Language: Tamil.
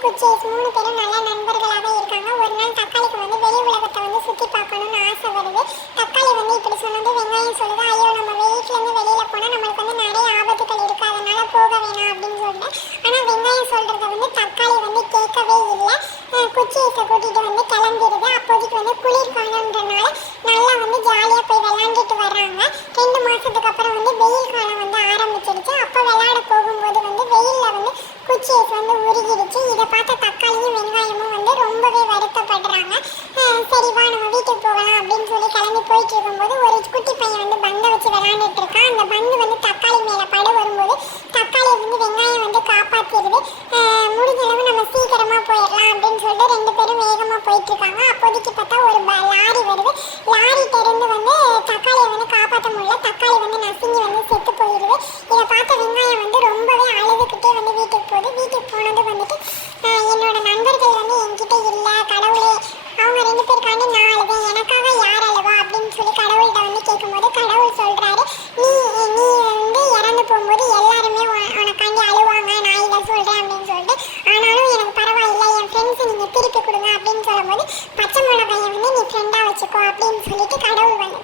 குச்சேஸ் 3 பேரும் நல்ல நண்பர்களாக இருக்காங்க. ஒரு நாள் தக்காளிக்கு வந்து வெளி உலகத்தை வந்து சுற்றி பார்க்கணும்னு ஆசை வருது. தக்காளி வந்து இப்படி சொன்னது வெங்காயம் சொல்லுது, ஐயோ நம்ம வீட்டிலேருந்து வெளியில் போனால் நம்மளுக்கு வந்து நிறைய ஆபத்துகள் இருக்குது, அதனால போக வேணாம் அப்படின்னு சொல்லிட்டு. ஆனால் வெங்காயம் சொல்கிறத வந்து தக்காளி வந்து கேட்கவே இல்லை. குச்சேஸை கூட்டிகிட்டு வந்து கிளம்பிடுது. அப்போதைக்கு வந்து குளிர்காலம்ன்றனால நல்லா வந்து ஜாலியாக போய் விளையாண்டுட்டு வர்றாங்க. 2 மாதத்துக்கு அப்புறம் வந்து வெயில் காலம் வந்து ஆரம்பிச்சிடுச்சு. அப்போ விளையாட போகும்போது வந்து வெயிலில் வந்து குச்சேஸ் வந்து உருகிடுச்சு. இதை பார்த்த தக்காளியும் வெங்காயமும் வந்து ரொம்பவே வருத்தப்படுறாங்க. சரி வா நம்ம வீட்டுக்கு போகலாம் அப்படின்னு சொல்லி கிளம்பி போயிட்டு இருக்கும்போது ஒரு குட்டி பையன் வந்து பந்தை வச்சு விளையாண்டுட்டு இருக்கான். அந்த பந்து வந்து தக்காளி மேலே பட வரும்போது தக்காளியை வந்து வெங்காயம் வந்து காப்பாற்றிடுது. முடிஞ்ச அளவு நம்ம சீக்கிரமாக போயிடலாம் அப்படின்னு சொல்லிட்டு 2 பேரும் வேகமாக போயிட்டு இருக்காங்க. அப்போதைக்கு பார்த்தா ஒரு லாரி வருது. லாரிட்ட இருந்து வந்து தக்காளியை வந்து காப்பாற்ற முடியல. தக்காளி வந்து நசுங்கி வந்து செத்து போயிடுது. இதை பார்த்த வெங்காயம் வந்து ரொம்பவே அழுதுகிட்டே வந்து வீட்டுக்கு போகுது. வீட்டுக்கு போனது வந்துட்டு என்னோட நண்பர்கள் வந்து என்கிட்ட இல்லை, கடவுளே அவங்க 2 பேருக்காண்டி நான் அழுதேன், எனக்காக யார் அழுவா அப்படின்னு சொல்லி கடவுள்கிட்ட வந்து கேட்கும்போது கடவுள் சொல்கிறாரு, நீ நீ வந்து இறந்து போகும்போது எல்லாருமே உனக்காண்டி அழுவாங்க, நான் இதை சொல்கிறேன் அப்படின்னு சொல்லிட்டு. ஆனாலும் எனக்கு பரவாயில்லை, என் ஃப்ரெண்ட்ஸை நீங்கள் திருப்பி கொடுங்க அப்படின்னு சொல்லும்போது பச்சை மிளகாயை வந்து நீ ஃப்ரெண்டாக வச்சுக்கோ அப்படின்னு சொல்லிட்டு கடவுள் வந்து